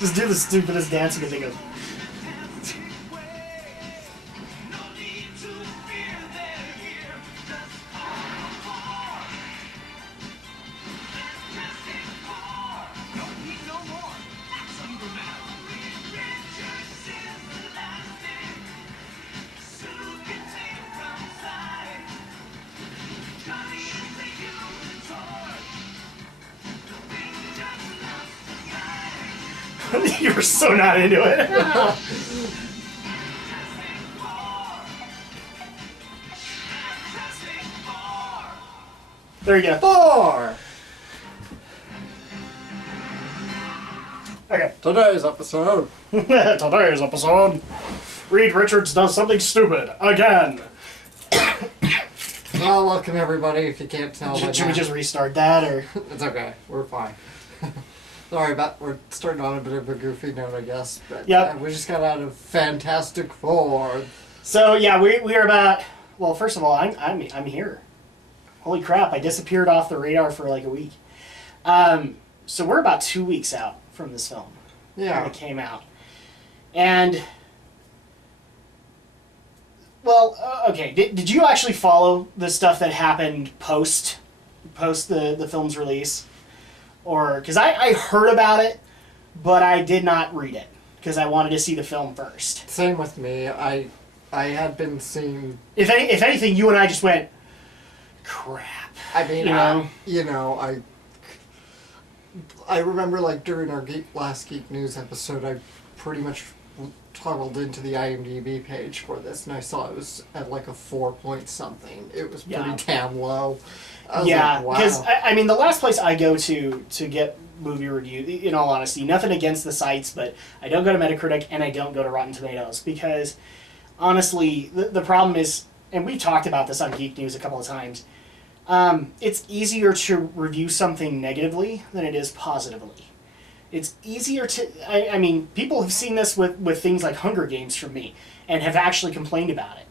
Just do the stupidest dance you can think of. You were so not into it. There you go. 4. Okay. Today's episode. Today's episode. Reed Richards does something stupid again. Well, welcome everybody. If you can't tell, Should we just restart that, or? It's okay. We're fine. Sorry about. We're starting on a bit of a goofy note, I guess. But Yep. we just got out of Fantastic Four. So yeah, we are about. Well, first of all, I'm here. Holy crap! I disappeared off the radar for like a week. So we're about 2 weeks out from this film. Yeah. When it came out, and. Well, okay. Did you actually follow the stuff that happened post the film's release? Or because I heard about it, but I did not read it because I wanted to see the film first. Same with me. I had been seeing. If anything, you and I just went, crap. I mean, you know? I remember like during our last Geek News episode, I pretty much toggled into the IMDb page for this, and I saw it was at like a 4 point something. It was pretty damn low. Yeah, because wow. I mean, the last place I go to get movie review, in all honesty, nothing against the sites, but I don't go to Metacritic and I don't go to Rotten Tomatoes because, honestly, the problem is, and we've talked about this on Geek News a couple of times, it's easier to review something negatively than it is positively. It's easier to, I mean, people have seen this with things like Hunger Games from me and have actually complained about it,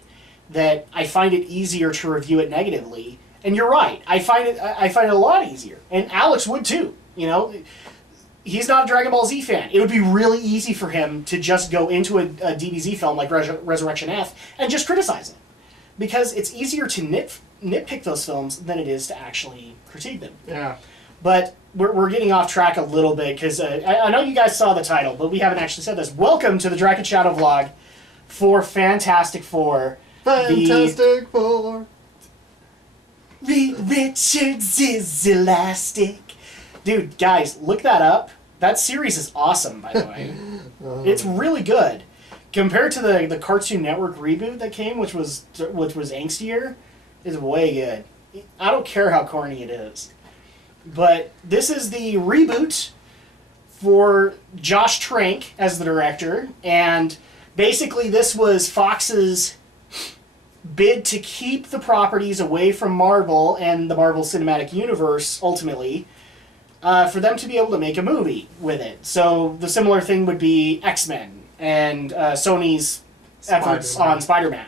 that I find it easier to review it negatively. And you're right. I find it a lot easier, and Alex would too. You know, he's not a Dragon Ball Z fan. It would be really easy for him to just go into a DBZ film like Resurrection F and just criticize it, because it's easier to nitpick those films than it is to actually critique them. Yeah. But we're getting off track a little bit because I know you guys saw the title, but we haven't actually said this. Welcome to the Drak and Shadow vlog for Fantastic Four. Fantastic Four. Reed Richards is elastic. Dude, guys, look that up. That series is awesome, by the way. It's really good. Compared to the Cartoon Network reboot that came, which was angstier, is way good. I don't care how corny it is. But this is the reboot for Josh Trank as the director, and basically this was Fox's bid to keep the properties away from Marvel and the Marvel Cinematic Universe, ultimately, for them to be able to make a movie with it. So the similar thing would be X-Men and Sony's efforts on Spider-Man.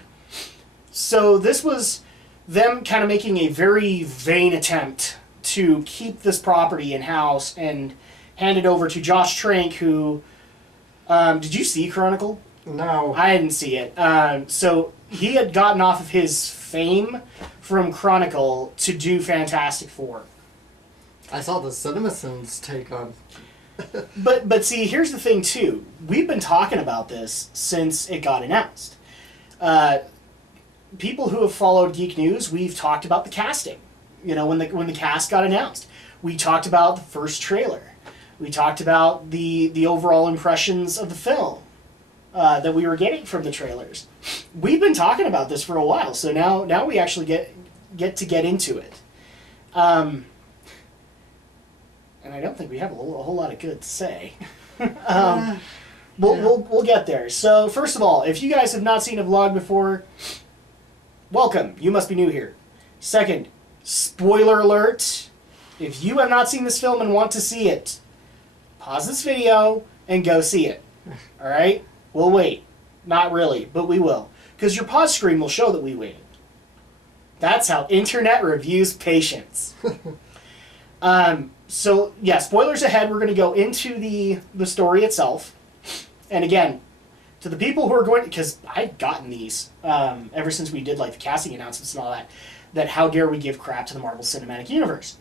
So this was them kind of making a very vain attempt to keep this property in-house and hand it over to Josh Trank, who... did you see Chronicle? No. I didn't see it. So he had gotten off of his fame from Chronicle to do Fantastic Four. I saw the CinemaSins take on. But see, here's the thing too. We've been talking about this since it got announced. People who have followed Geek News, we've talked about the casting. You know, when the cast got announced, we talked about the first trailer. We talked about the overall impressions of the film. That we were getting from the trailers. We've been talking about this for a while, so now we actually get into it. And I don't think we have a whole lot of good to say. We'll get there. So first of all, if you guys have not seen a vlog before, welcome. You must be new here. Second, spoiler alert. If you have not seen this film and want to see it, pause this video and go see it. All right? We'll wait. Not really, but we will. Because your pause screen will show that we waited. That's how internet reviews patience. So, yeah, spoilers ahead. We're going to go into the story itself. And again, to the people who are going... Because I've gotten these ever since we did like the casting announcements and all that. That how dare we give crap to the Marvel Cinematic Universe.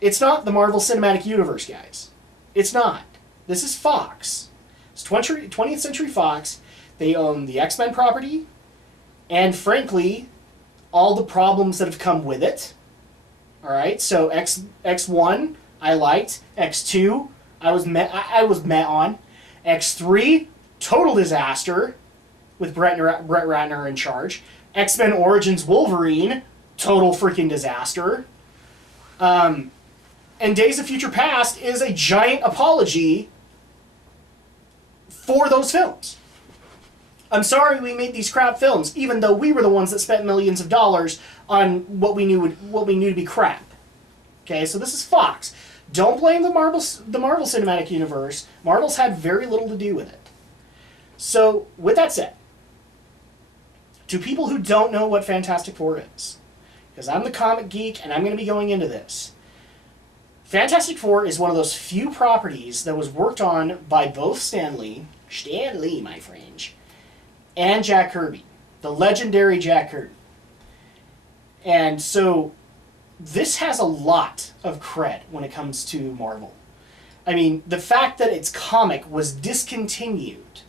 It's not the Marvel Cinematic Universe, guys. It's not. This is Fox. It's 20th Century Fox. They own the X-Men property. And frankly, all the problems that have come with it. Alright, so X1, I liked. X2, I was met on. X3, total disaster, with Brett Ratner in charge. X-Men Origins Wolverine, total freaking disaster. And Days of Future Past is a giant apology for those films. I'm sorry we made these crap films, even though we were the ones that spent millions of dollars on what we knew to be crap. Okay, so this is Fox. Don't blame the Marvel Cinematic Universe. Marvel's had very little to do with it. So, with that said, to people who don't know what Fantastic Four is, because I'm the comic geek and I'm going to be going into this, Fantastic Four is one of those few properties that was worked on by both Stan Lee, my friend, and Jack Kirby, the legendary Jack Kirby. And so this has a lot of cred when it comes to Marvel. I mean, the fact that its comic was discontinued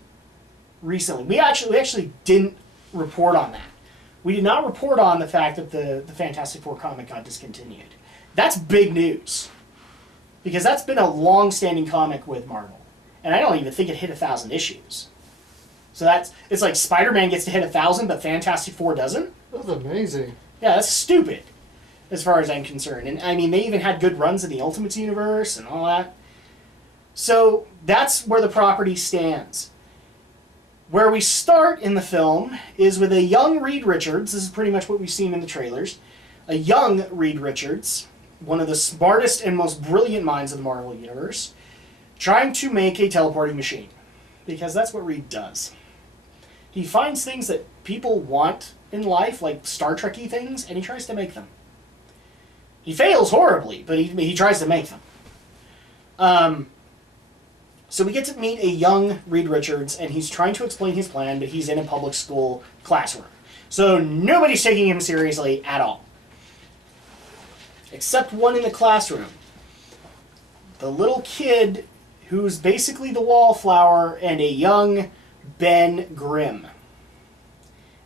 recently, we actually didn't report on that. We did not report on the fact that the Fantastic Four comic got discontinued. That's big news. Because that's been a long-standing comic with Marvel. And I don't even think it hit 1,000 issues. So it's like Spider-Man gets to hit 1,000, but Fantastic Four doesn't? That's amazing. Yeah, that's stupid, as far as I'm concerned. And, I mean, they even had good runs in the Ultimates universe and all that. So, that's where the property stands. Where we start in the film is with a young Reed Richards. This is pretty much what we've seen in the trailers. A young Reed Richards, one of the smartest and most brilliant minds of the Marvel Universe, trying to make a teleporting machine. Because that's what Reed does. He finds things that people want in life, like Star Trek-y things, and he tries to make them. He fails horribly, but he tries to make them. So we get to meet a young Reed Richards, and he's trying to explain his plan, but he's in a public school classroom. So nobody's taking him seriously at all. Except one in the classroom. The little kid who's basically the wallflower, and a young Ben Grimm.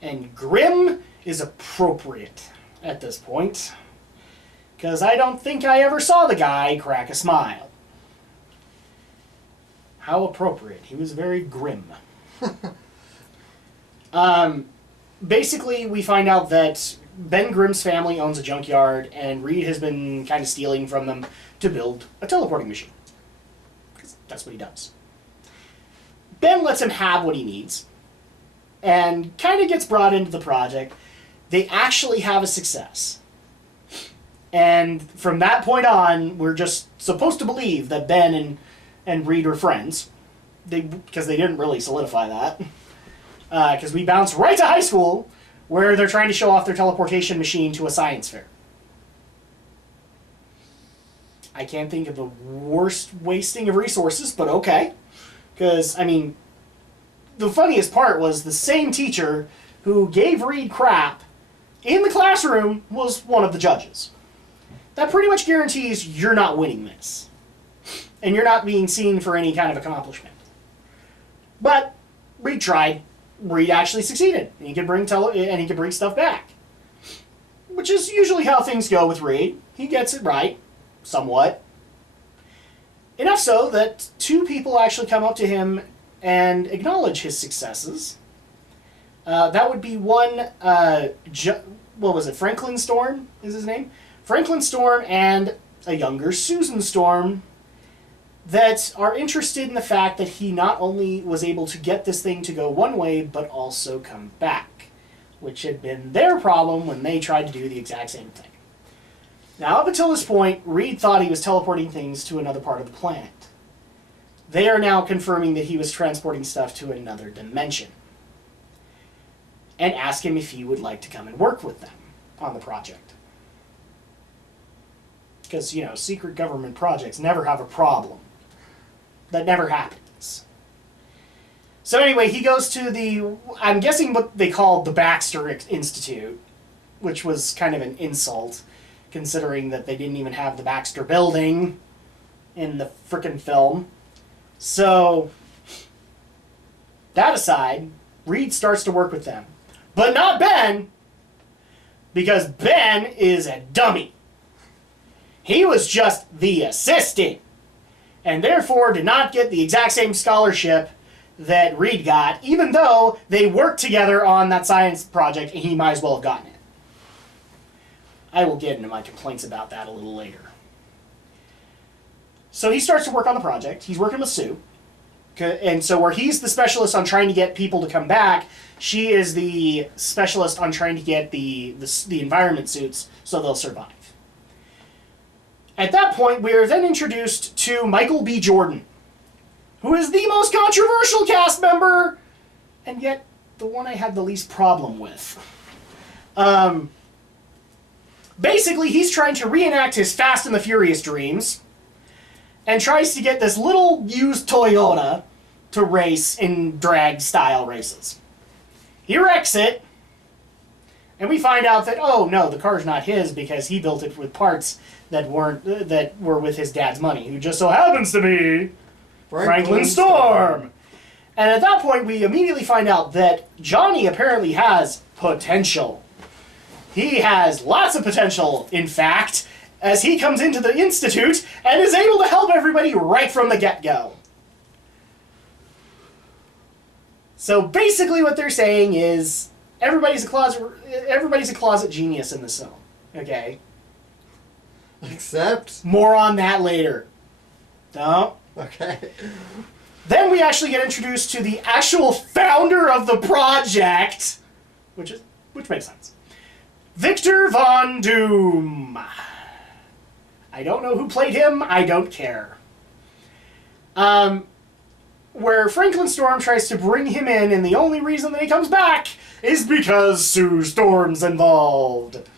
And Grimm is appropriate at this point, because I don't think I ever saw the guy crack a smile. How appropriate. He was very grim. Basically, we find out that Ben Grimm's family owns a junkyard, and Reed has been kind of stealing from them to build a teleporting machine. Because that's what he does. Ben lets him have what he needs, and kind of gets brought into the project. They actually have a success. And from that point on, we're just supposed to believe that Ben and Reed are friends. Because they didn't really solidify that. Because we bounce right to high school, where they're trying to show off their teleportation machine to a science fair. I can't think of the worst wasting of resources, but okay. Because, I mean, the funniest part was the same teacher who gave Reed crap in the classroom was one of the judges. That pretty much guarantees you're not winning this. And you're not being seen for any kind of accomplishment. But Reed tried. Reed actually succeeded. And he could bring stuff back. Which is usually how things go with Reed. He gets it right. Somewhat. Enough so that two people actually come up to him and acknowledge his successes. That would be one, what was it, Franklin Storm is his name? Franklin Storm and a younger Susan Storm that are interested in the fact that he not only was able to get this thing to go one way, but also come back, which had been their problem when they tried to do the exact same thing. Now, up until this point, Reed thought he was teleporting things to another part of the planet. They are now confirming that he was transporting stuff to another dimension, and ask him if he would like to come and work with them on the project. because, you know, secret government projects never have a problem. That never happens. So anyway, he goes to the, I'm guessing what they called the Baxter Institute, which was kind of an insult, considering that they didn't even have the Baxter building in the frickin' film. So, that aside, Reed starts to work with them. But not Ben, because Ben is a dummy. He was just the assistant, and therefore did not get the exact same scholarship that Reed got, even though they worked together on that science project, and he might as well have gotten it. I will get into my complaints about that a little later. So he starts to work on the project. He's working with Sue. And so where he's the specialist on trying to get people to come back, she is the specialist on trying to get the environment suits so they'll survive. At that point, we are then introduced to Michael B. Jordan, who is the most controversial cast member, and yet the one I had the least problem with. Basically, he's trying to reenact his Fast and the Furious dreams, and tries to get this little used Toyota to race in drag-style races. He wrecks it, and we find out that, oh no, the car's not his because he built it with parts that were with his dad's money, who just so happens to be Franklin Storm. And at that point, we immediately find out that Johnny apparently has potential. He has lots of potential, in fact, as he comes into the Institute and is able to help everybody right from the get-go. So basically what they're saying is everybody's a closet genius in this film. Okay? Except? More on that later. No? Okay. Then we actually get introduced to the actual founder of the project, which makes sense. Victor Von Doom. I don't know who played him. I don't care. Where Franklin Storm tries to bring him in, and the only reason that he comes back is because Sue Storm's involved.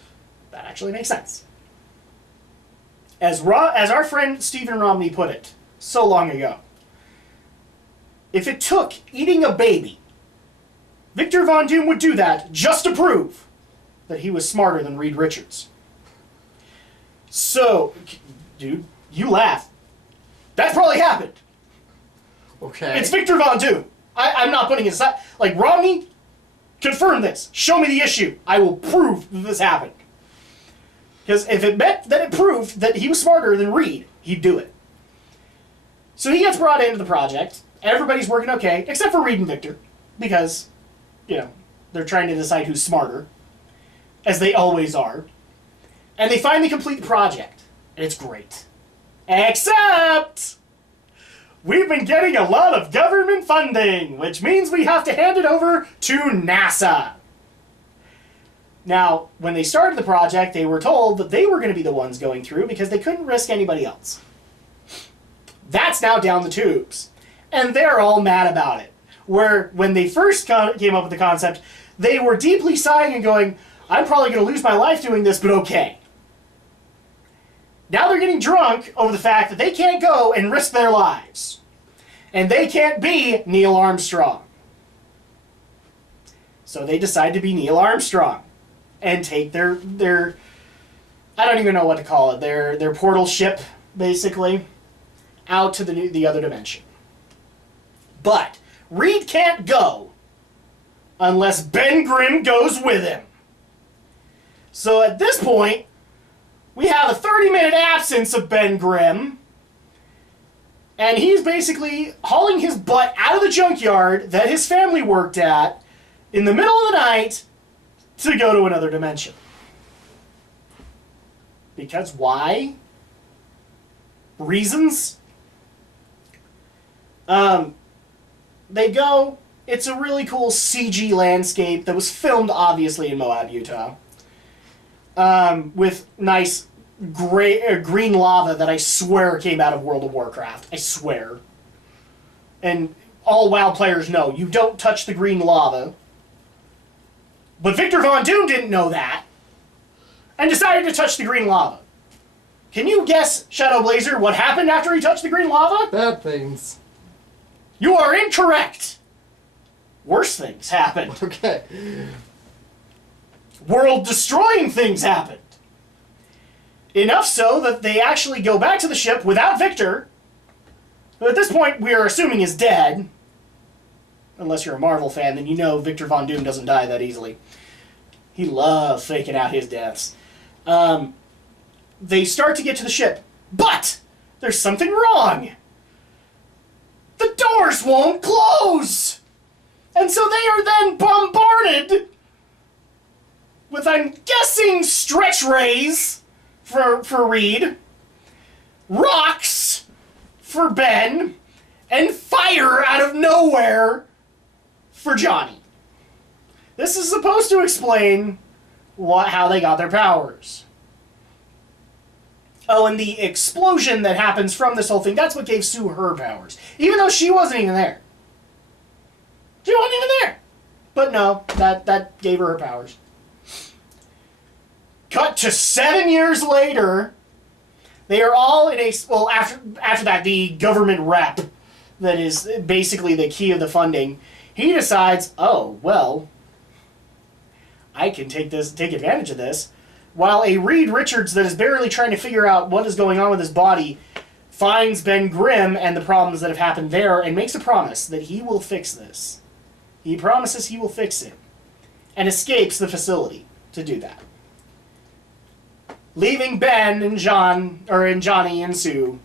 That actually makes sense. As our friend Stephen Romney put it so long ago, if it took eating a baby, Victor Von Doom would do that just to prove that he was smarter than Reed Richards. So, dude, you laugh. That's probably happened. Okay. It's Victor Von Doom. I'm not putting it aside. Like, Romney, confirm this. Show me the issue. I will prove that this happened. Because if it meant that it proved that he was smarter than Reed, he'd do it. So he gets brought into the project. Everybody's working okay, except for Reed and Victor. Because, you know, they're trying to decide who's smarter. As they always are. And they finally complete the project. And it's great. Except we've been getting a lot of government funding, which means we have to hand it over to NASA. Now, when they started the project, they were told that they were going to be the ones going through because they couldn't risk anybody else. That's now down the tubes. And they're all mad about it. Where when they first came up with the concept, they were deeply sighing and going, I'm probably going to lose my life doing this, but okay. Now they're getting drunk over the fact that they can't go and risk their lives. And they can't be Neil Armstrong. So they decide to be Neil Armstrong. And take their I don't even know what to call it, their portal ship, basically, out to the other dimension. But Reed can't go unless Ben Grimm goes with him. So at this point, we have a 30-minute absence of Ben Grimm, and he's basically hauling his butt out of the junkyard that his family worked at in the middle of the night to go to another dimension. Because why? Reasons? They go, it's a really cool CG landscape that was filmed obviously in Moab, Utah. With nice green lava that I swear came out of World of Warcraft. I swear. And all WoW players know, you don't touch the green lava. But Victor Von Doom didn't know that, and decided to touch the green lava. Can you guess, Shadow Blazer, what happened after he touched the green lava? Bad things. You are incorrect. Worse things happened. Okay. World-destroying things happened. Enough so that they actually go back to the ship without Victor, who at this point we are assuming is dead. Unless you're a Marvel fan, then you know Victor Von Doom doesn't die that easily. He loves faking out his deaths. They start to get to the ship, but there's something wrong. The doors won't close! And so they are then bombarded with, I'm guessing, stretch rays for Reed, rocks for Ben, and fire out of nowhere for Johnny. This is supposed to explain how they got their powers. Oh, and the explosion that happens from this whole thing, that's what gave Sue her powers. Even though she wasn't even there. She wasn't even there. But no, that gave her powers. Cut to 7 years later. They are all in a... Well, after that, the government rep that is basically the key of the funding, he decides, oh, well, I can take advantage of this. While a Reed Richards that is barely trying to figure out what is going on with his body finds Ben Grimm and the problems that have happened there and makes a promise that he will fix this. He promises he will fix it and escapes the facility to do that. Leaving Ben and Johnny and Sue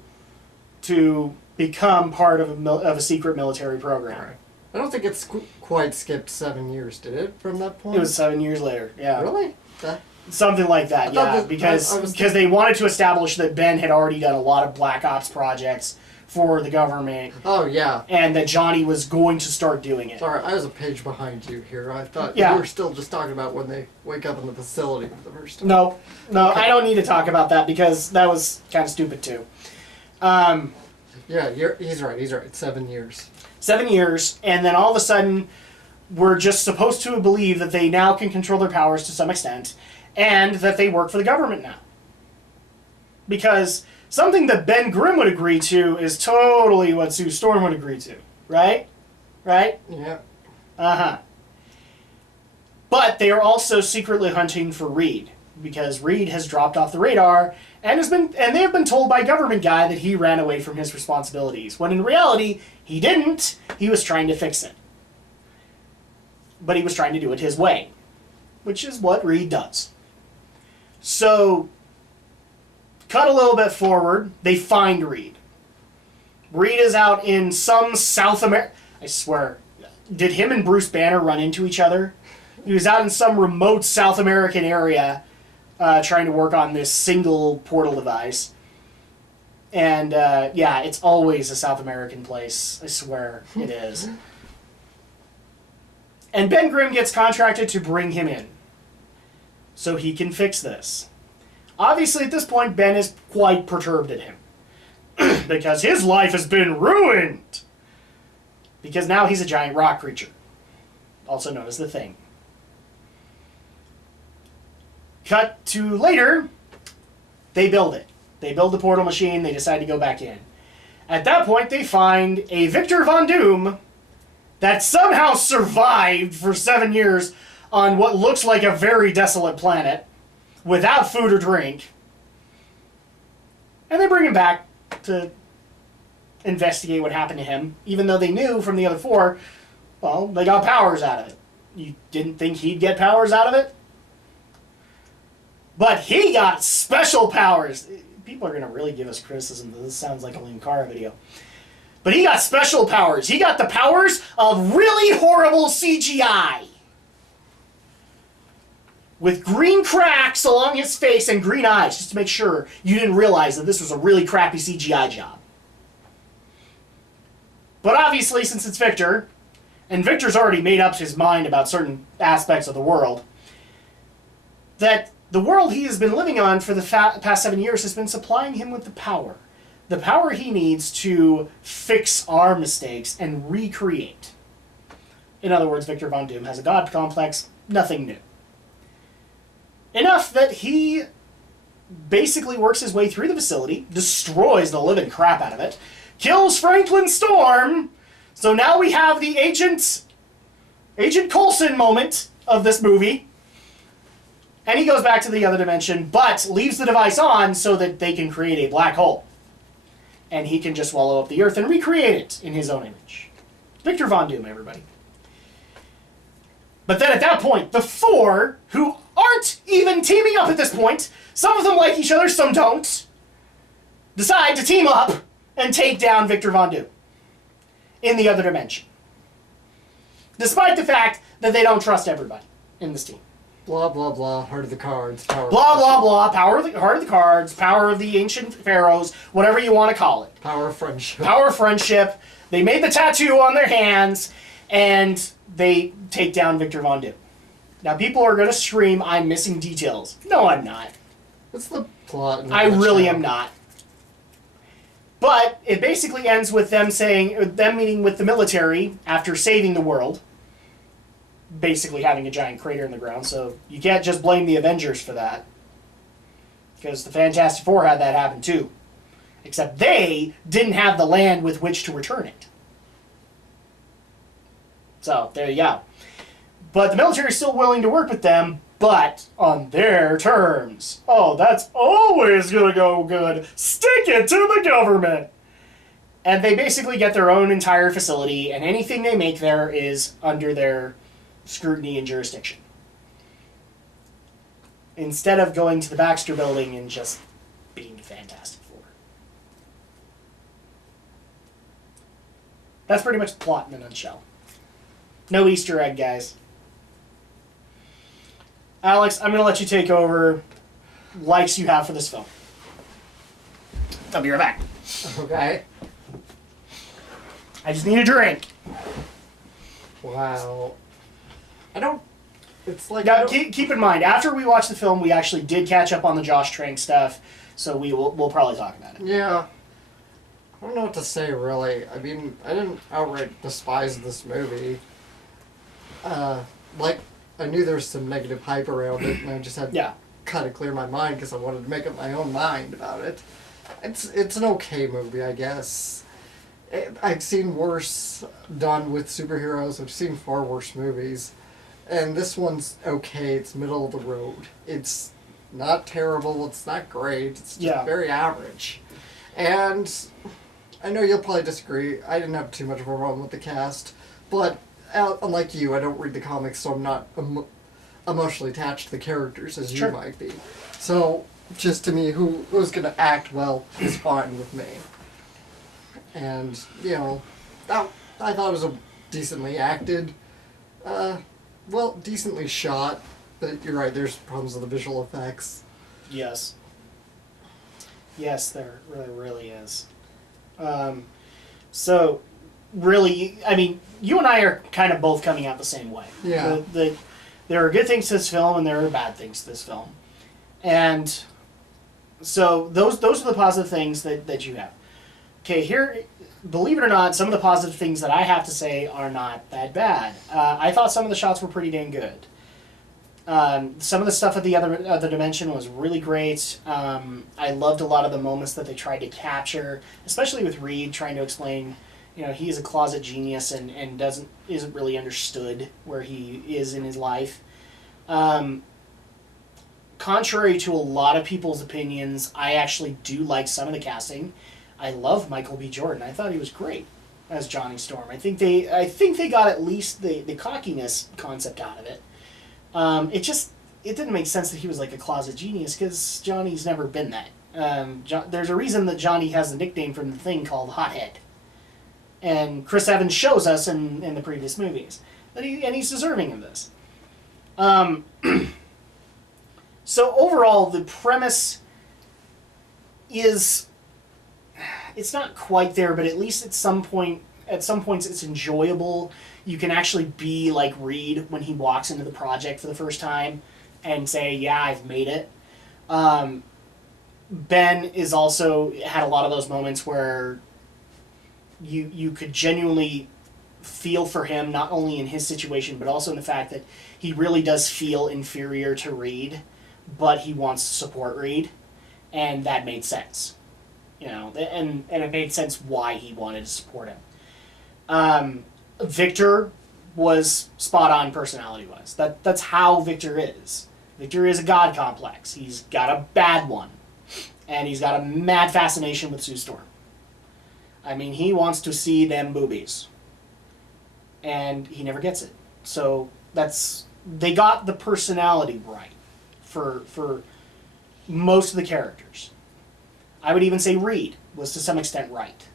to become part of a secret military program. I don't think it's quite skipped 7 years, did it, from that point? It was 7 years later, yeah. Really? Something like that, yeah. Because they wanted to establish that Ben had already done a lot of Black Ops projects for the government. Oh, yeah. And that Johnny was going to start doing it. Sorry, I was a page behind you here. I thought you were still just talking about when they wake up in the facility for the first time. No, okay. I don't need to talk about that because that was kind of stupid too. Yeah, he's right. 7 years. 7 years, and then all of a sudden, we're just supposed to believe that they now can control their powers to some extent, and that they work for the government now. Because something that Ben Grimm would agree to is totally what Sue Storm would agree to, right? Right? Yeah. Uh-huh. But they are also secretly hunting for Reed, because Reed has dropped off the radar, and they have been told by government guy that he ran away from his responsibilities, when in reality, he didn't. He was trying to fix it. But he was trying to do it his way, which is what Reed does. So, cut a little bit forward, they find Reed. Reed is out in some South America... I swear, did him and Bruce Banner run into each other? He was out in some remote South American area trying to work on this single portal device. And, yeah, it's always a South American place. I swear it is. And Ben Grimm gets contracted to bring him in so he can fix this. Obviously, at this point, Ben is quite perturbed at him because his life has been ruined. Because now he's a giant rock creature, also known as the Thing. Cut to later, they build it. They build the portal machine, they decide to go back in. At that point, they find a Victor Von Doom that somehow survived for 7 years on what looks like a very desolate planet, without food or drink. And they bring him back to investigate what happened to him, even though they knew from the other four, well, they got powers out of it. You didn't think he'd get powers out of it? But he got special powers. People are going to really give us criticism that this sounds like a Linkara video. But he got special powers. He got the powers of really horrible CGI. With green cracks along his face and green eyes, just to make sure you didn't realize that this was a really crappy CGI job. But obviously, since it's Victor, and Victor's already made up his mind about certain aspects of the world, that the world he has been living on for the past 7 years has been supplying him with the power. The power he needs to fix our mistakes and recreate. In other words, Victor Von Doom has a god complex, nothing new. Enough that he basically works his way through the facility, destroys the living crap out of it, kills Franklin Storm. So now we have the Agent Coulson moment of this movie. And he goes back to the other dimension, but leaves the device on so that they can create a black hole. And he can just swallow up the Earth and recreate it in his own image. Victor Von Doom, everybody. But then at that point, the four, who aren't even teaming up at this point, some of them like each other, some don't, decide to team up and take down Victor Von Doom in the other dimension. Despite the fact that they don't trust everybody in this team. Blah, blah, blah, heart of the cards, power blah, blah, blah, heart of the cards, power of the ancient pharaohs, whatever you want to call it. Power of friendship. Power of friendship. They made the tattoo on their hands, and they take down Victor Von Doom. Now, people are going to scream, I'm missing details. No, I'm not. What's the plot? I really am not. But it basically ends with them meeting with the military after saving the world. Basically having a giant crater in the ground, so you can't just blame the Avengers for that. Because the Fantastic Four had that happen too. Except they didn't have the land with which to return it. So, there you go. But the military is still willing to work with them, but on their terms. Oh, that's always gonna go good. Stick it to the government! And they basically get their own entire facility, and anything they make there is under their scrutiny and jurisdiction. Instead of going to the Baxter Building and just being the Fantastic Four. That's pretty much the plot in a nutshell. No Easter egg, guys. Alex, I'm going to let you take over. Likes you have for this film. I'll be right back. Okay. I just need a drink. Wow. It's like... Now, keep in mind, after we watched the film, we actually did catch up on the Josh Trank stuff, so we'll probably talk about it. Yeah. I don't know what to say, really. I mean, I didn't outright despise this movie. I knew there was some negative hype around it, and I just had to kind of clear my mind because I wanted to make up my own mind about it. It's an okay movie, I guess. I've seen worse done with superheroes. I've seen far worse movies. And this one's okay. It's middle of the road. It's not terrible. It's not great. It's just very average. And I know you'll probably disagree. I didn't have too much of a problem with the cast. But unlike you, I don't read the comics, so I'm not emotionally attached to the characters as you might be. So, just to me, who's going to act well is fine with me. And, you know, I thought it was a decently acted, decently shot, but you're right, there's problems with the visual effects. Yes. Yes, there really is. So, really, I mean, you and I are kind of both coming out the same way. Yeah. There are good things to this film, and there are bad things to this film. And so, those are the positive things that you have. Okay, here, believe it or not, some of the positive things that I have to say are not that bad. I thought some of the shots were pretty dang good. Some of the stuff at the other dimension was really great. I loved a lot of the moments that they tried to capture, especially with Reed trying to explain, you know, he is a closet genius and isn't really understood where he is in his life. Contrary to a lot of people's opinions, I actually do like some of the casting. I love Michael B. Jordan. I thought he was great as Johnny Storm. I think they got at least the cockiness concept out of it. It didn't make sense that he was like a closet genius because Johnny's never been that. There's a reason that Johnny has the nickname from the Thing called Hothead. And Chris Evans shows us in the previous movies that he's deserving of this. So overall, the premise is, it's not quite there, but at least at some points it's enjoyable. You can actually be like Reed when he walks into the project for the first time and say, yeah, I've made it. Ben is also had a lot of those moments where you could genuinely feel for him, not only in his situation, but also in the fact that he really does feel inferior to Reed, but he wants to support Reed. and that made sense. You know, and it made sense why he wanted to support him. Victor was spot on personality-wise. That's how Victor is. Victor is a god complex. He's got a bad one. And he's got a mad fascination with Sue Storm. I mean, he wants to see them boobies. And he never gets it. So they got the personality right for most of the characters. I would even say Reed was to some extent right.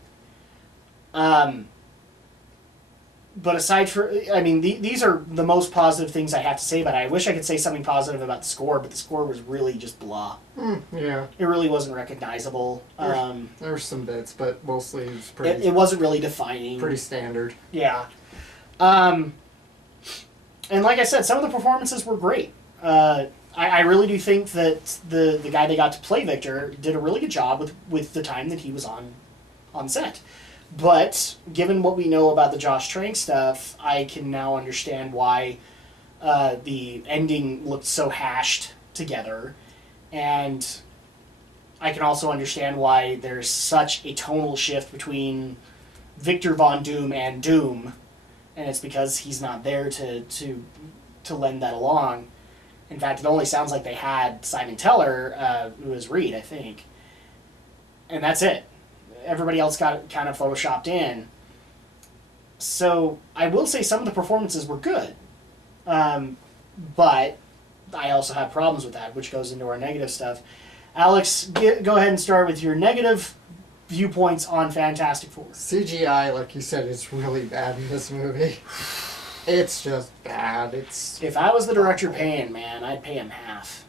But aside from, I mean, these are the most positive things I have to say about it. I wish I could say something positive about the score, but the score was really just blah. Yeah. It really wasn't recognizable. There were some bits, but mostly it was pretty... It wasn't really defining. Pretty standard. Yeah. And like I said, some of the performances were great. I really do think that the guy they got to play Victor did a really good job with the time that he was on set. But given what we know about the Josh Trank stuff, I can now understand why the ending looked so hashed together. And I can also understand why there's such a tonal shift between Victor Von Doom and Doom. And it's because he's not there to lend that along. In fact, it only sounds like they had Simon Teller, who was Reed, I think. And that's it. Everybody else got kind of photoshopped in. So I will say some of the performances were good. But I also have problems with that, which goes into our negative stuff. Alex, go ahead and start with your negative viewpoints on Fantastic Four. CGI, like you said, is really bad in this movie. It's just bad. If I was the director paying, man, I'd pay him half.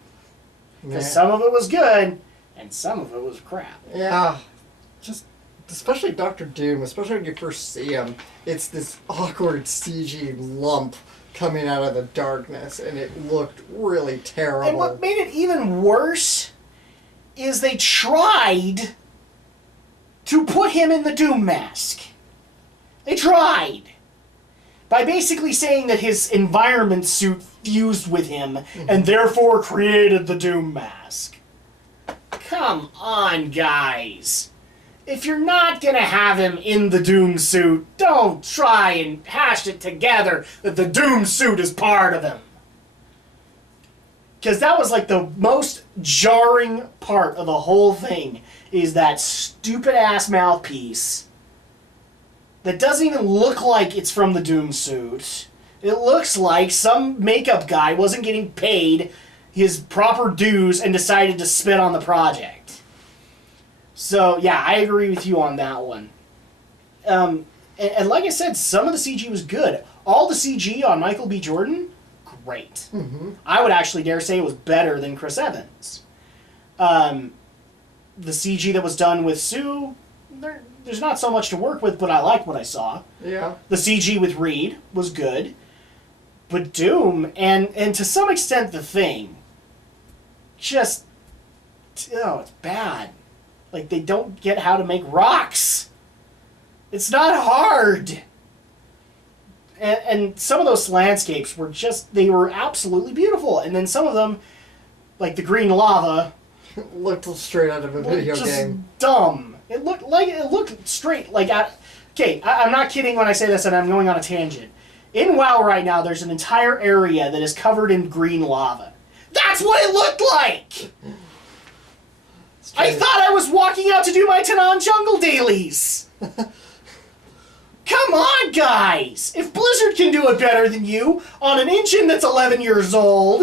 Because some of it was good, and some of it was crap. Yeah. Just, especially Dr. Doom, especially when you first see him, it's this awkward CG lump coming out of the darkness, and it looked really terrible. And what made it even worse is they tried to put him in the Doom mask. They tried. By basically saying that his environment suit fused with him, and therefore created the Doom mask. Come on, guys. If you're not going to have him in the Doom suit, don't try and hash it together that the Doom suit is part of him. Because that was like the most jarring part of the whole thing, is that stupid-ass mouthpiece that doesn't even look like it's from the Doom suit. It looks like some makeup guy wasn't getting paid his proper dues and decided to spit on the project. So, yeah, I agree with you on that one. And like I said, some of the CG was good. All the CG on Michael B. Jordan, great. Mm-hmm. I would actually dare say it was better than Chris Evans. The CG that was done with Sue, there's not so much to work with, but I liked what I saw. Yeah. The CG with Reed was good. But Doom, and to some extent The Thing, just, it's bad. Like, they don't get how to make rocks. It's not hard. And some of those landscapes were they were absolutely beautiful. And then some of them, like the green lava, looked straight out of a video game. Dumb. It looked straight, like, I'm not kidding when I say this, and I'm going on a tangent. In WoW right now, there's an entire area that is covered in green lava. That's what it looked like! I thought I was walking out to do my Tanan Jungle dailies! Come on, guys! If Blizzard can do it better than you, on an engine that's 11 years old,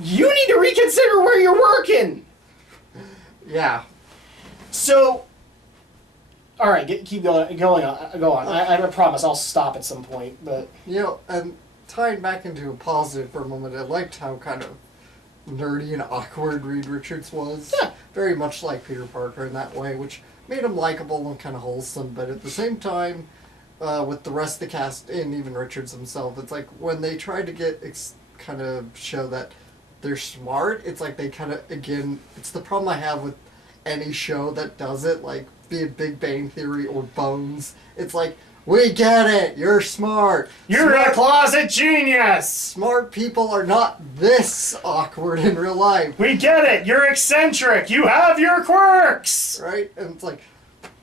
you need to reconsider where you're working! Yeah. So, all right, keep going. Go on. I promise I'll stop at some point. But and tying back into a positive for a moment, I liked how kind of nerdy and awkward Reed Richards was. Yeah. Very much like Peter Parker in that way, which made him likable and kind of wholesome. But at the same time, with the rest of the cast and even Richards himself, it's like when they try to get kind of show that they're smart, it's like they kind of, again, it's the problem I have with any show that does it, like be it Big Bang Theory or Bones. It's like, We get it. You're smart. You're a closet genius. Smart people are not this awkward in real life. We get it. You're eccentric. You have your quirks. Right? And it's like,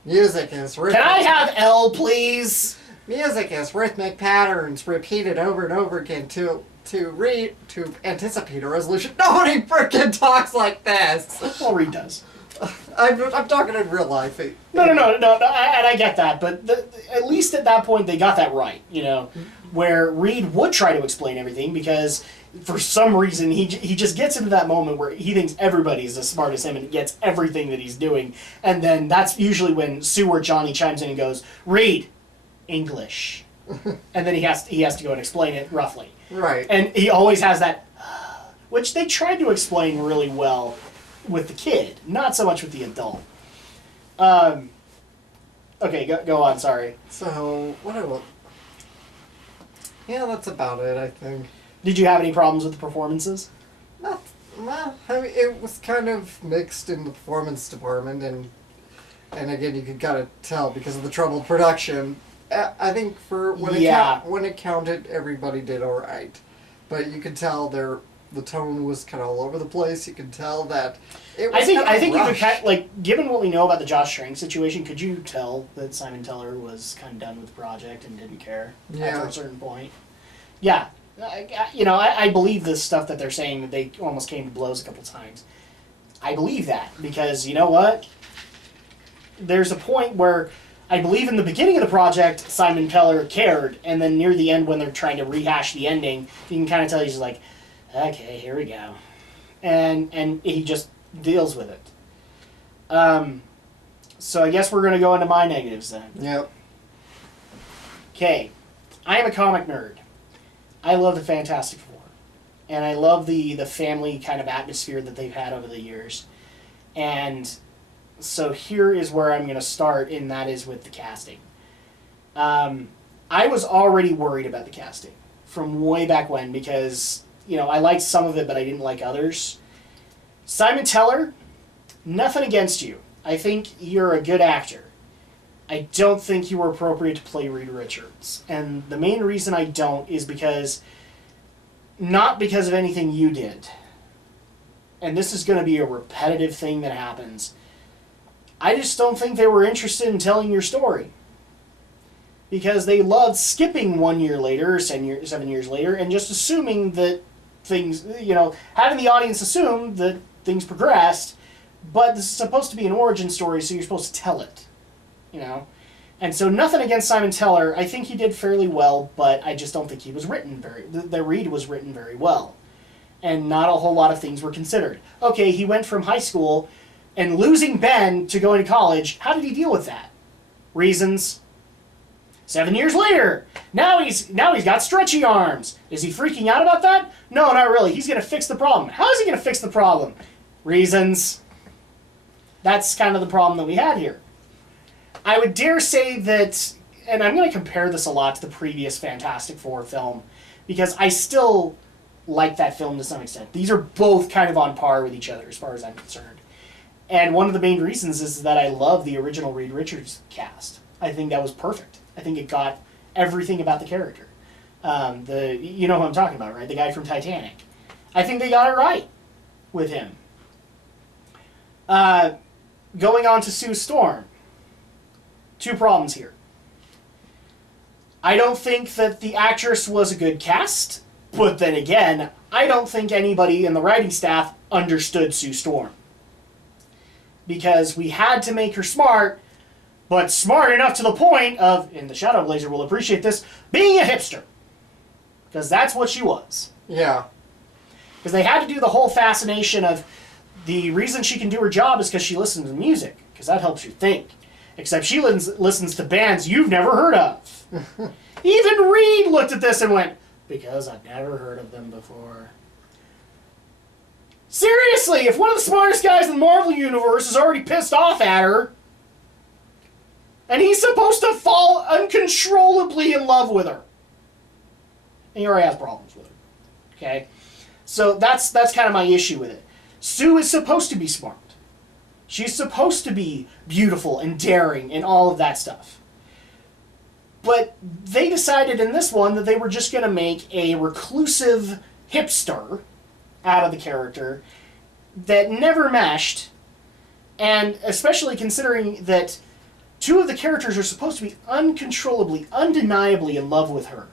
music is rhythmic. Can I have L, please? Music is rhythmic patterns repeated over and over again to anticipate a resolution. Nobody freaking talks like this. Well, Reed does. I'm talking in real life. No, and I get that, but at least at that point they got that right, you know, where Reed would try to explain everything because for some reason he just gets into that moment where he thinks everybody's as smart as him and gets everything that he's doing, and then that's usually when Sue or Johnny chimes in and goes, Reed, English, and then he has to go and explain it roughly. Right. And he always has that, which they tried to explain really well with the kid, not so much with the adult. Okay, go on, sorry. So, yeah, that's about it, I think. Did you have any problems with the performances? Well, I mean, it was kind of mixed in the performance department, and again, you could kind of tell because of the troubled production. I think when it counted, everybody did all right, but you could tell the tone was kind of all over the place. You could tell that it was I think rushed. you could, like, given what we know about the Josh Trank situation, could you tell that Simon Teller was kind of done with the project and didn't care after a certain point? Yeah. I believe this stuff that they're saying that they almost came to blows a couple times. I believe that because, you know what? There's a point where I believe in the beginning of the project, Simon Teller cared, and then near the end when they're trying to rehash the ending, you can kind of tell he's just like, okay, here we go. And he just deals with it. So I guess we're going to go into my negatives then. Yep. Okay. I am a comic nerd. I love the Fantastic Four. And I love the family kind of atmosphere that they've had over the years. And so here is where I'm going to start, and that is with the casting. I was already worried about the casting from way back when because, I liked some of it, but I didn't like others. Simon Teller, nothing against you. I think you're a good actor. I don't think you were appropriate to play Reed Richards. And the main reason I don't is not because of anything you did. And this is going to be a repetitive thing that happens. I just don't think they were interested in telling your story. Because they loved skipping 1 year later, or 7 years later, and just assuming that things, having the audience assume that things progressed, but this is supposed to be an origin story, so you're supposed to tell it. And so nothing against Simon Teller. I think he did fairly well, but I just don't think he was written the Reed was written very well. And not a whole lot of things were considered. Okay, he went from high school and losing Ben to going to college. How did he deal with that? Reasons. 7 years later, now he's got stretchy arms. Is he freaking out about that? No, not really. He's going to fix the problem. How is he going to fix the problem? Reasons. That's kind of the problem that we had here. I would dare say that, and I'm going to compare this a lot to the previous Fantastic Four film, because I still like that film to some extent. These are both kind of on par with each other as far as I'm concerned. And one of the main reasons is that I love the original Reed Richards cast. I think that was perfect. I think it got everything about the character. You know who I'm talking about, right? The guy from Titanic. I think they got it right with him. Going on to Sue Storm. 2 problems here. I don't think that the actress was a good cast, but then again, I don't think anybody in the writing staff understood Sue Storm. Because we had to make her smart, but smart enough to the point of, and the Shadow Blazer will appreciate this, being a hipster. Because that's what she was. Yeah. Because they had to do the whole fascination of the reason she can do her job is because she listens to music, because that helps you think. Except she listens to bands you've never heard of. Even Reed looked at this and went, because I've never heard of them before. Seriously, if one of the smartest guys in the Marvel Universe is already pissed off at her, and he's supposed to fall uncontrollably in love with her, and he already has problems with her. Okay? So that's kind of my issue with it. Sue is supposed to be smart. She's supposed to be beautiful and daring and all of that stuff. But they decided in this one that they were just going to make a reclusive hipster out of the character that never meshed, and especially considering that two of the characters are supposed to be uncontrollably, undeniably in love with her.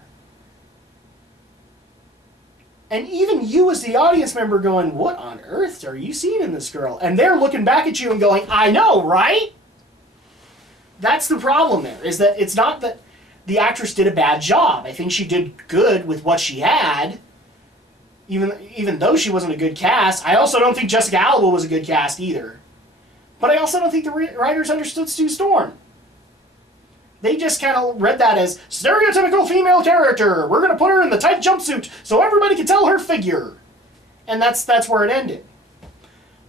And even you as the audience member going, what on earth are you seeing in this girl? And they're looking back at you and going, I know, right? That's the problem there, is that it's not that the actress did a bad job. I think she did good with what she had, even though she wasn't a good cast. I also don't think Jessica Alba was a good cast either. But I also don't think the writers understood Sue Storm. They just kind of read that as stereotypical female character. We're going to put her in the tight jumpsuit so everybody can tell her figure. And that's where it ended.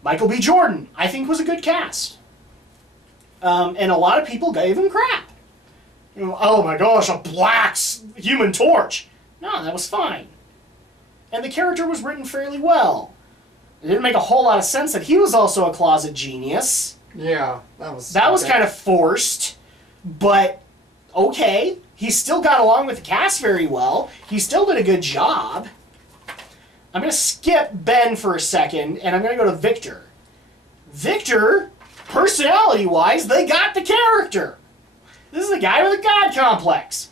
Michael B. Jordan, I think, was a good cast. And a lot of people gave him crap. You know, oh my gosh, a black Human Torch. No, that was fine. And the character was written fairly well. It didn't make a whole lot of sense that he was also a closet genius. Yeah, that was kind of forced. But, okay, he still got along with the cast very well. He still did a good job. I'm going to skip Ben for a second, and I'm going to go to Victor. Victor, personality-wise, they got the character. This is a guy with a god complex.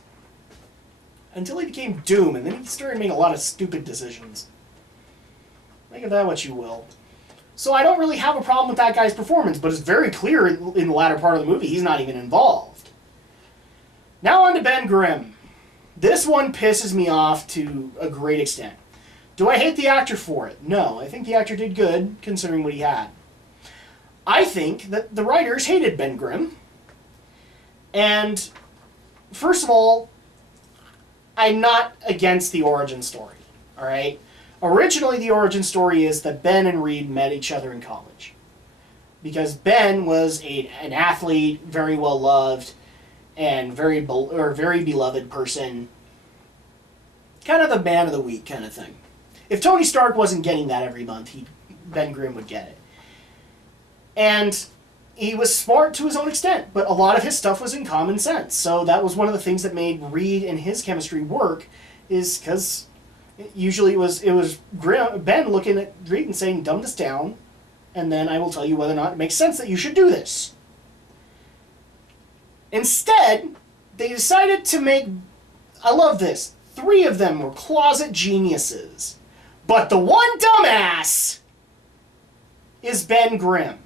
Until he became Doom, and then he started making a lot of stupid decisions. Make of that what you will. So I don't really have a problem with that guy's performance, but it's very clear in the latter part of the movie he's not even involved. Now on to Ben Grimm. This one pisses me off to a great extent. Do I hate the actor for it? No, I think the actor did good, considering what he had. I think that the writers hated Ben Grimm. And, first of all, I'm not against the origin story, alright? Originally, the origin story is that Ben and Reed met each other in college. Because Ben was an athlete, very well loved, and very beloved person. Kind of the man of the week kind of thing. If Tony Stark wasn't getting that every month, Ben Grimm would get it. And he was smart to his own extent, but a lot of his stuff was in common sense. So that was one of the things that made Reed and his chemistry work, is because usually it was Ben looking at Reed and saying, dumb this down, and then I will tell you whether or not it makes sense that you should do this. Instead, they decided to make, I love this, 3 of them were closet geniuses. But the one dumbass is Ben Grimm.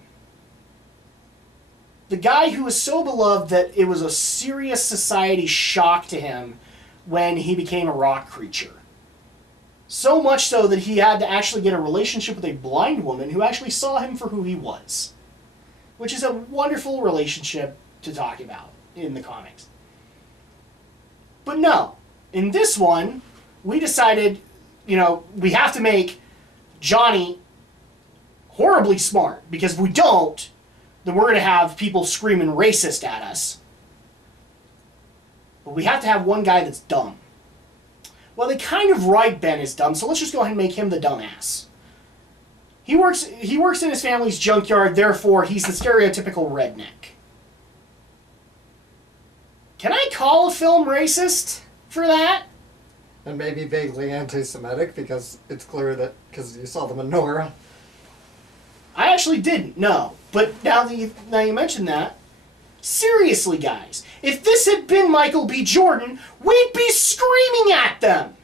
The guy who was so beloved that it was a serious society shock to him when he became a rock creature. So much so that he had to actually get a relationship with a blind woman who actually saw him for who he was. Which is a wonderful relationship to talk about in the comics. But no, in this one, we decided, we have to make Johnny horribly smart, because if we don't, then we're going to have people screaming racist at us. But we have to have one guy that's dumb. Well, they kind of write Ben as dumb, so let's just go ahead and make him the dumbass. He works in his family's junkyard, therefore he's the stereotypical redneck. Can I call a film racist for that? And maybe vaguely anti-Semitic, because it's clear that, because you saw the menorah. I actually didn't, no. But now that you mention that, seriously, guys, if this had been Michael B. Jordan, we'd be screaming at them.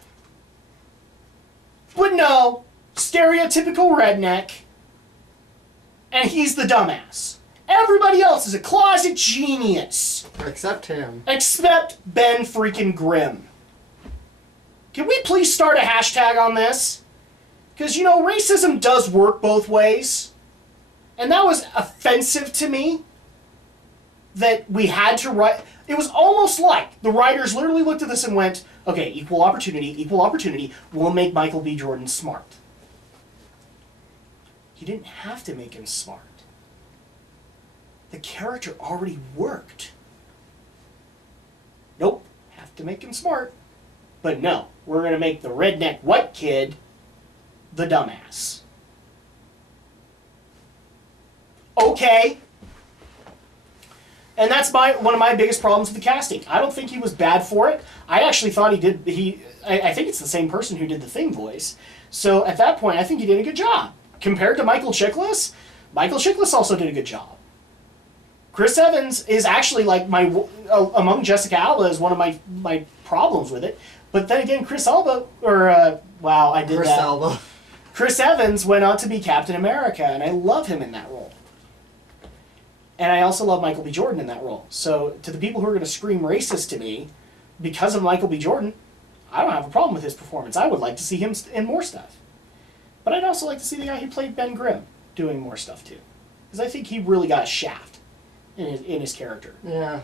But no, stereotypical redneck, and he's the dumbass. Everybody else is a closet genius. Except him. Except Ben freaking Grimm. Can we please start a hashtag on this? Because, racism does work both ways. And that was offensive to me. That we had to write. It was almost like the writers literally looked at this and went, okay, equal opportunity, we'll make Michael B. Jordan smart. You didn't have to make him smart. The character already worked. Nope, have to make him smart. But no, we're going to make the redneck white kid the dumbass. Okay. And that's one of my biggest problems with the casting. I don't think he was bad for it. I actually thought I think it's the same person who did the Thing voice. So at that point, I think he did a good job. Compared to Michael Chiklis also did a good job. Chris Evans is actually like among Jessica Alba is one of my problems with it. But then again, Chris Evans went on to be Captain America, and I love him in that role. And I also love Michael B. Jordan in that role. So to the people who are going to scream racist to me because of Michael B. Jordan, I don't have a problem with his performance. I would like to see him in more stuff. But I'd also like to see the guy who played Ben Grimm doing more stuff too. Because I think he really got a shaft in his character. Yeah.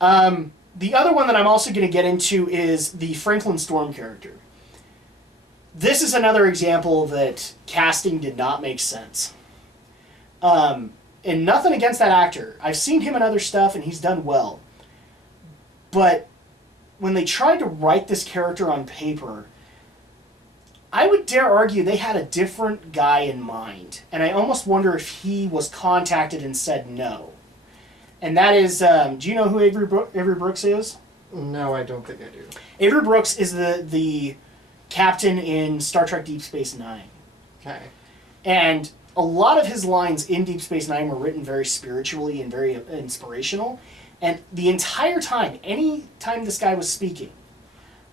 The other one that I'm also going to get into is the Franklin Storm character. This is another example that casting did not make sense. And nothing against that actor. I've seen him in other stuff and he's done well. But when they tried to write this character on paper, I would dare argue they had a different guy in mind. And I almost wonder if he was contacted and said no. And that is, do you know who Avery Brooks is? No, I don't think I do. Avery Brooks is the captain in Star Trek Deep Space Nine. Okay. And a lot of his lines in Deep Space Nine were written very spiritually and very inspirational. And the entire time, any time this guy was speaking,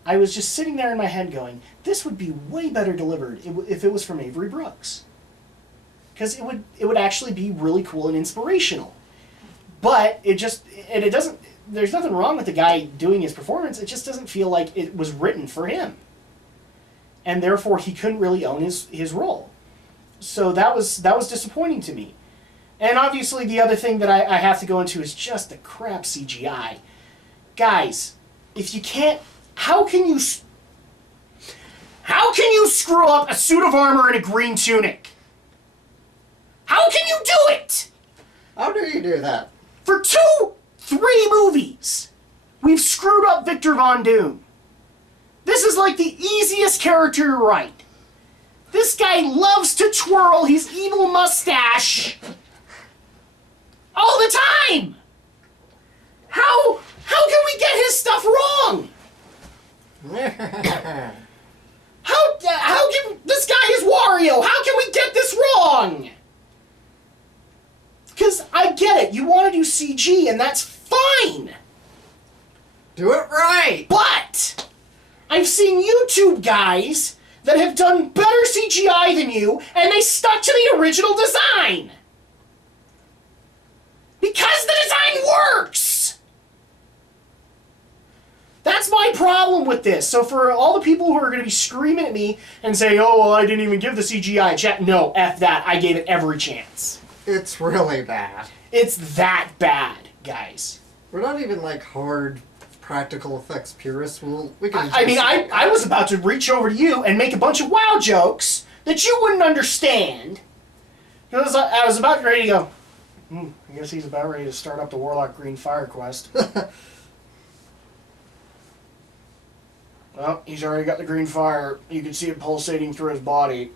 I was just sitting there in my head going, this would be way better delivered if it was from Avery Brooks. Because it would actually be really cool and inspirational. But it doesn't, there's nothing wrong with the guy doing his performance, it just doesn't feel like it was written for him. And therefore he couldn't really own his role. So that was disappointing to me. And obviously the other thing that I have to go into is just the crap CGI. Guys, if you can't, how can you screw up a suit of armor and a green tunic? How can you do it? How do you do that? For 3 movies, we've screwed up Victor Von Doom. This is like the easiest character to write. This guy loves to twirl his evil mustache all the time. How can we get his stuff wrong? How can this guy is Wario? How can we get this wrong? Because I get it, you want to do CG, and that's fine. Do it right. But I've seen YouTube guys that have done better CGI than you, and they stuck to the original design. Because the design works. That's my problem with this. So for all the people who are going to be screaming at me and saying, oh, well, I didn't even give the CGI a chance. No, F that. I gave it every chance. It's really bad. It's that bad, guys. We're not even like hard practical effects purists. We can. I was about to reach over to you and make a bunch of WoW jokes that you wouldn't understand. Because I was about ready to go, I guess he's about ready to start up the Warlock Green Fire quest. Well, he's already got the green fire. You can see it pulsating through his body.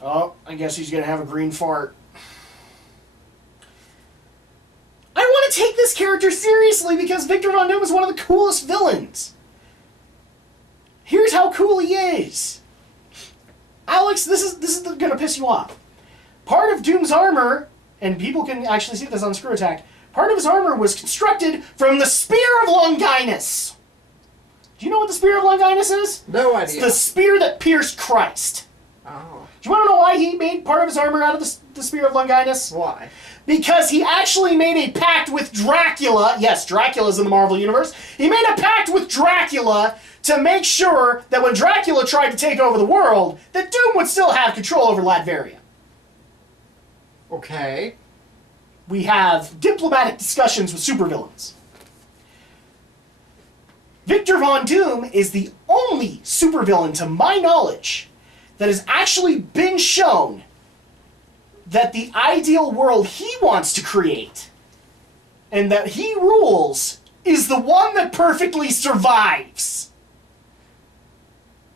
Oh, I guess he's going to have a green fart. I want to take this character seriously because Victor Von Doom is one of the coolest villains. Here's how cool he is. Alex, this is going to piss you off. Part of Doom's armor, and people can actually see this on Screw Attack, part of his armor was constructed from the Spear of Longinus. Do you know what the Spear of Longinus is? No idea. It's the spear that pierced Christ. Oh. Do you want to know why he made part of his armor out of the Spear of Longinus? Why? Because he actually made a pact with Dracula. Yes, Dracula's in the Marvel Universe. He made a pact with Dracula to make sure that when Dracula tried to take over the world, that Doom would still have control over Latveria. Okay. We have diplomatic discussions with supervillains. Victor Von Doom is the only supervillain, to my knowledge, that has actually been shown that the ideal world he wants to create and that he rules is the one that perfectly survives.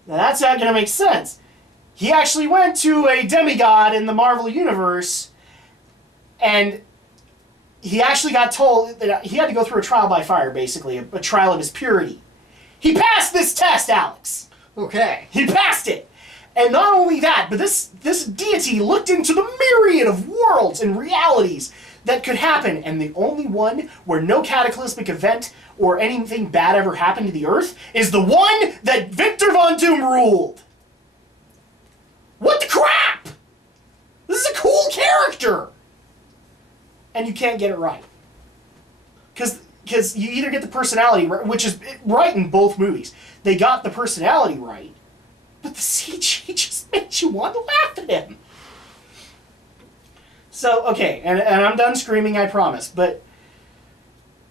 Now that's not going to make sense. He actually went to a demigod in the Marvel Universe and he actually got told that he had to go through a trial by fire, basically, a trial of his purity. He passed this test, Alex. Okay. He passed it. And not only that, but this deity looked into the myriad of worlds and realities that could happen, and the only one where no cataclysmic event or anything bad ever happened to the Earth is the one that Victor Von Doom ruled. What the crap? This is a cool character! And you can't get it right. Because you either get the personality right, which is right in both movies. They got the personality right, but the CG just makes you want to laugh at him. So, okay, and I'm done screaming, I promise. But,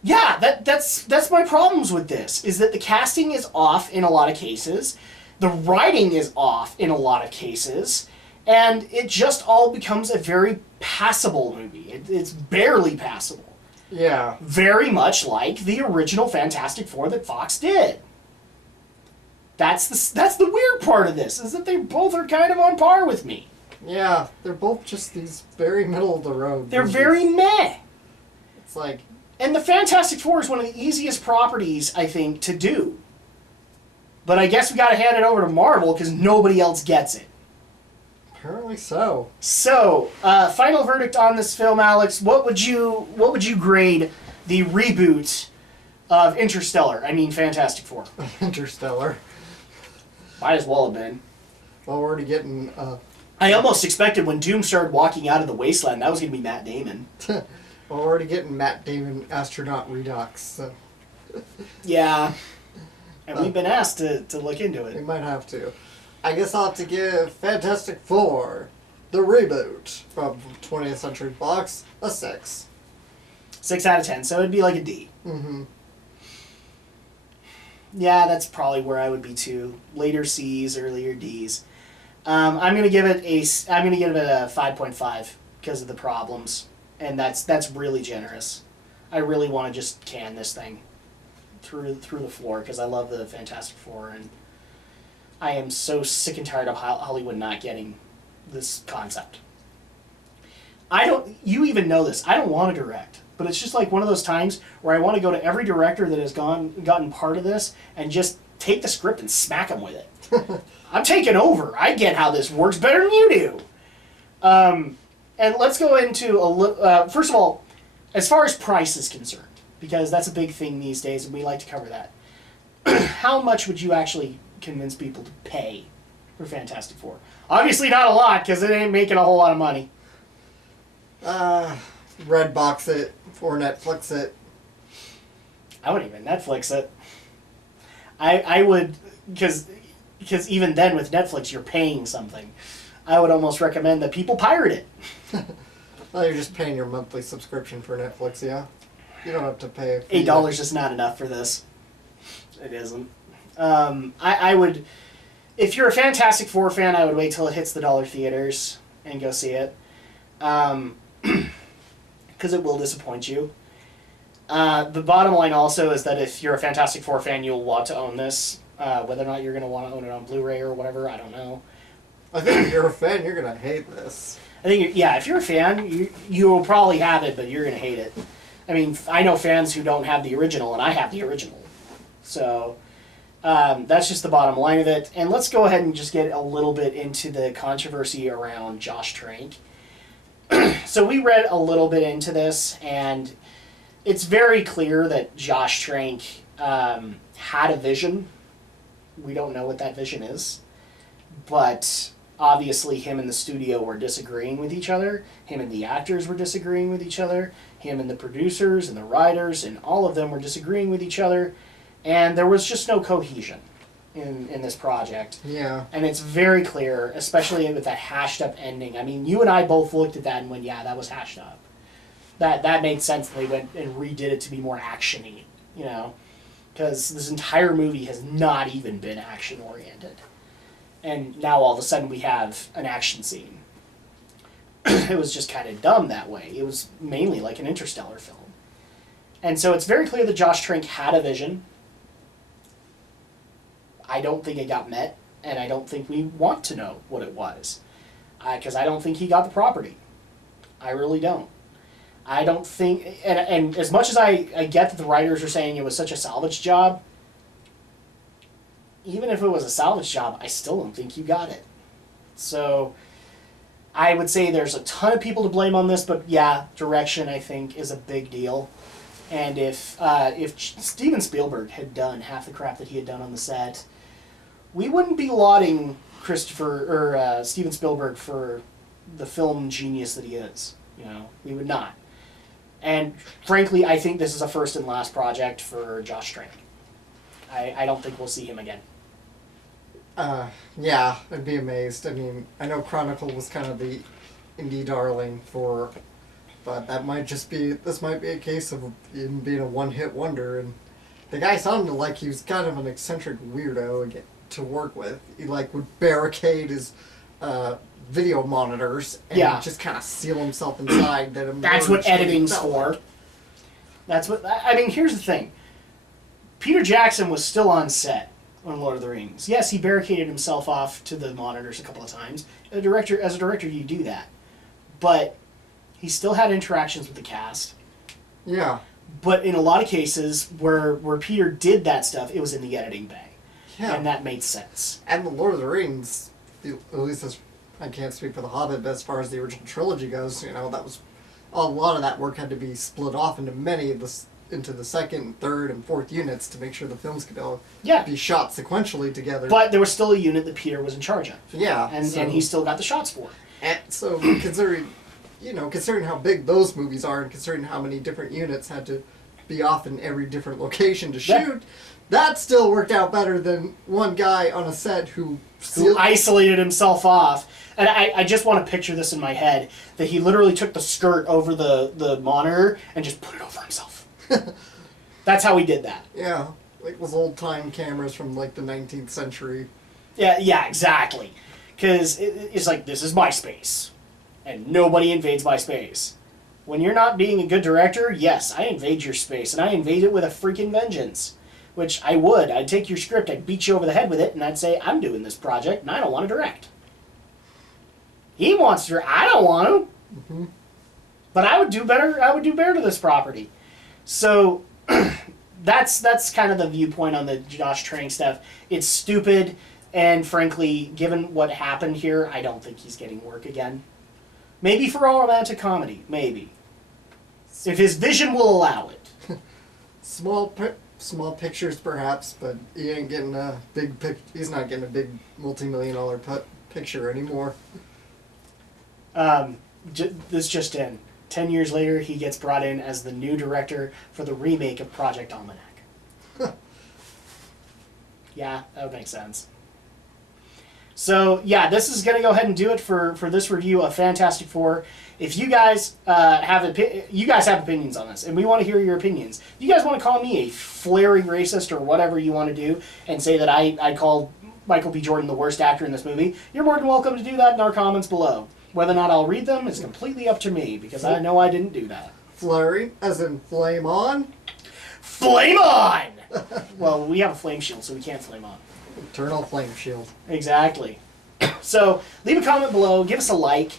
yeah, that's my problems with this, is that the casting is off in a lot of cases, the writing is off in a lot of cases, and it just all becomes a very passable movie. It's barely passable. Yeah. Very much like the original Fantastic Four that Fox did. That's the weird part of this, is that they both are kind of on par with me. Yeah, they're both just these very middle of the road. They're very meh. It's like... And the Fantastic Four is one of the easiest properties, I think, to do. But I guess we gotta hand it over to Marvel, because nobody else gets it. Apparently so. So, final verdict on this film, Alex. What would you grade the reboot of Interstellar? I mean, Fantastic Four. Interstellar. Might as well have been. Well, we're already getting... I almost expected when Doom started walking out of the wasteland, that was going to be Matt Damon. Well, we're already getting Matt Damon astronaut redux, so... Yeah. And we've been asked to look into We it. might have to. I guess I'll have to give Fantastic Four, the reboot from 20th Century Fox, a 6. 6 out of 10, so it'd be like a D. Mm-hmm. Yeah, that's probably where I would be too. Later C's, earlier D's. I'm gonna give it a 5.5 because of the problems, and that's really generous. I really want to just can this thing through the floor because I love the Fantastic Four, and I am so sick and tired of Hollywood not getting this concept. You even know this. I don't want to direct, but it's just like one of those times where I want to go to every director that has gotten part of this and just take the script and smack them with it. I'm taking over. I get how this works better than you do. And let's go into first of all, as far as price is concerned, because that's a big thing these days, and we like to cover that. How much would you actually convince people to pay for Fantastic Four? Obviously not a lot, because it ain't making a whole lot of money. Redbox it or Netflix it. I wouldn't even Netflix it. I would, because even then with Netflix you're paying something. I would almost recommend that people pirate it. Well, you're just paying your monthly subscription for Netflix, yeah? You don't have to pay... $8 is not enough for this. It isn't. I would... If you're a Fantastic Four fan, I would wait till it hits the dollar theaters and go see it. Because it will disappoint you. The bottom line also is that if you're a Fantastic Four fan, you'll want to own this. Whether or not you're going to want to own it on Blu-ray or whatever, I don't know. I think if you're a fan, you're going to hate this. I think, yeah, if you're a fan, you will probably have it, but you're going to hate it. I mean, I know fans who don't have the original, and I have the original. So, that's just the bottom line of it. And let's go ahead and just get a little bit into the controversy around Josh Trank. So we read a little bit into this, and it's very clear that Josh Trank had a vision. We don't know what that vision is, but obviously him and the studio were disagreeing with each other. Him and the actors were disagreeing with each other. Him and the producers and the writers and all of them were disagreeing with each other. And there was just no cohesion in this project. Yeah. And it's very clear, especially with that hashed up ending. I mean, you and I both looked at that and went, yeah, that was hashed up. That made sense that they went and redid it to be more action-y, you know? Because this entire movie has not even been action-oriented. And now all of a sudden we have an action scene. It was just kind of dumb that way. It was mainly like an Interstellar film. And so it's very clear that Josh Trank had a vision. I don't think it got met, and I don't think we want to know what it was. Because I don't think he got the property. I really don't. I don't think, and as much as I get that the writers are saying it was such a salvage job, even if it was a salvage job, I still don't think you got it. So I would say there's a ton of people to blame on this, but yeah, direction I think is a big deal. And if Steven Spielberg had done half the crap that he had done on the set, we wouldn't be lauding Steven Spielberg for the film genius that he is. You know, we would not. And frankly, I think this is a first and last project for Josh Trank. I don't think we'll see him again. Yeah, I'd be amazed. I mean, I know Chronicle was kind of the indie darling but that might just be, this might be a case of him being a one-hit wonder, and the guy sounded like he was kind of an eccentric weirdo to work with. He would barricade his video monitors and just kind of seal himself inside. That's what editing's for. That's what, I mean, here's the thing. Peter Jackson was still on set on Lord of the Rings. Yes, he barricaded himself off to the monitors a couple of times. As a director, you do that. But he still had interactions with the cast. Yeah. But in a lot of cases where Peter did that stuff, it was in the editing bay. Yeah. And that made sense. And the Lord of the Rings, at least I can't speak for The Hobbit, but as far as the original trilogy goes, that was a lot of that work had to be split off into the second, third, and fourth units to make sure the films could all be shot sequentially together. But there was still a unit that Peter was in charge of. Yeah. And he still got the shots for it. And so considering how big those movies are and considering how many different units had to be off in every different location to shoot, that still worked out better than one guy on a set who isolated himself off. And I just want to picture this in my head, that he literally took the skirt over the monitor and just put it over himself. That's how he did that. Yeah, like those old-time cameras from the 19th century. Yeah, exactly. Because it's like, this is my space, and nobody invades my space. When you're not being a good director, yes, I invade your space, and I invade it with a freaking vengeance. Which I would. I'd take your script, I'd beat you over the head with it, and I'd say, I'm doing this project, and I don't want to direct. He wants to, I don't want to. Mm-hmm. But I would do better to this property. So that's kind of the viewpoint on the Josh Trank stuff. It's stupid, and frankly, given what happened here, I don't think he's getting work again. Maybe for a romantic comedy, maybe. If his vision will allow it. Small pictures, perhaps, but he ain't getting a big he's not getting a big multi-million-dollar picture anymore. This just in. 10 years later, he gets brought in as the new director for the remake of Project Almanac. Yeah, that would make sense. So, yeah, this is going to go ahead and do it for this review of Fantastic Four. If you guys have opinions on this, and we want to hear your opinions. If you guys want to call me a flaring racist or whatever you want to do, and say that I called Michael B. Jordan the worst actor in this movie, you're more than welcome to do that in our comments below. Whether or not I'll read them is completely up to me, because I know I didn't do that. Flaring, as in flame on? Flame on! Well, we have a flame shield, so we can't flame on. Eternal flame shield. Exactly. So, leave a comment below, give us a like,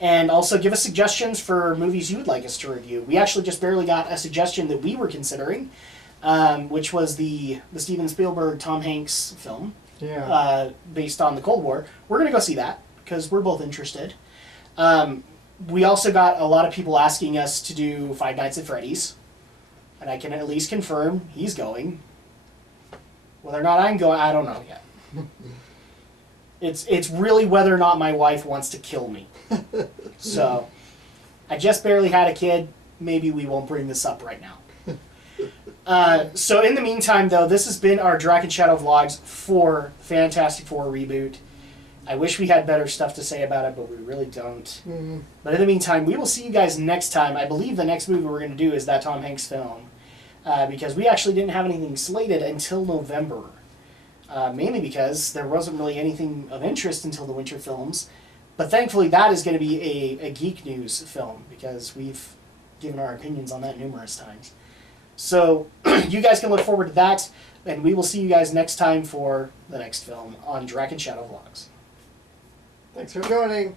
and also give us suggestions for movies you would like us to review. We actually just barely got a suggestion that we were considering, which was the Steven Spielberg Tom Hanks film, based on the Cold War. We're going to go see that, because we're both interested. We also got a lot of people asking us to do Five Nights at Freddy's, and I can at least confirm he's going. Whether or not I'm going, I don't know yet. It's really whether or not my wife wants to kill me. So, I just barely had a kid. Maybe we won't bring this up right now. So in the meantime, though, this has been our Drak and Shadow vlogs for Fantastic Four Reboot. I wish we had better stuff to say about it, but we really don't. Mm-hmm. But in the meantime, we will see you guys next time. I believe the next movie we're going to do is that Tom Hanks film. Because we actually didn't have anything slated until November. Mainly because there wasn't really anything of interest until the winter films. But thankfully that is going to be a Geek News film, because we've given our opinions on that numerous times. So you guys can look forward to that, and we will see you guys next time for the next film on Drak and Shadow Vlogs. Thanks for joining.